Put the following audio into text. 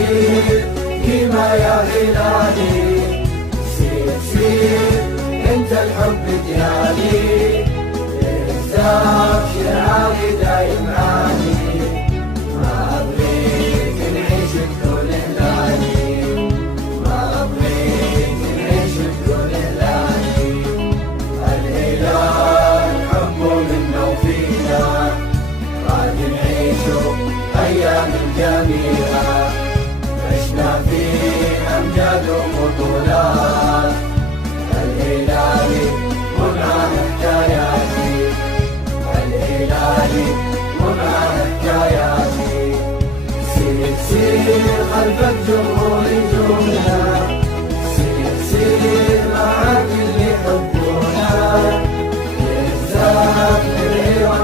سير ديما يا هلالي، سير سير انت الحب ديالي، ازداد شعاري دايم عالي، ما ابغيك نعيش بدون هلالي، ما ابغيك نعيش بدون هلالي. الهلال حبه منا وفينا، غادي نعيشو ايام جميلة، عشنا فيه امجاد وبطولات. الهلالي ومعاه حكاياتي، الهلالي ومعاه حكاياتي، سير سير خلفك جمهور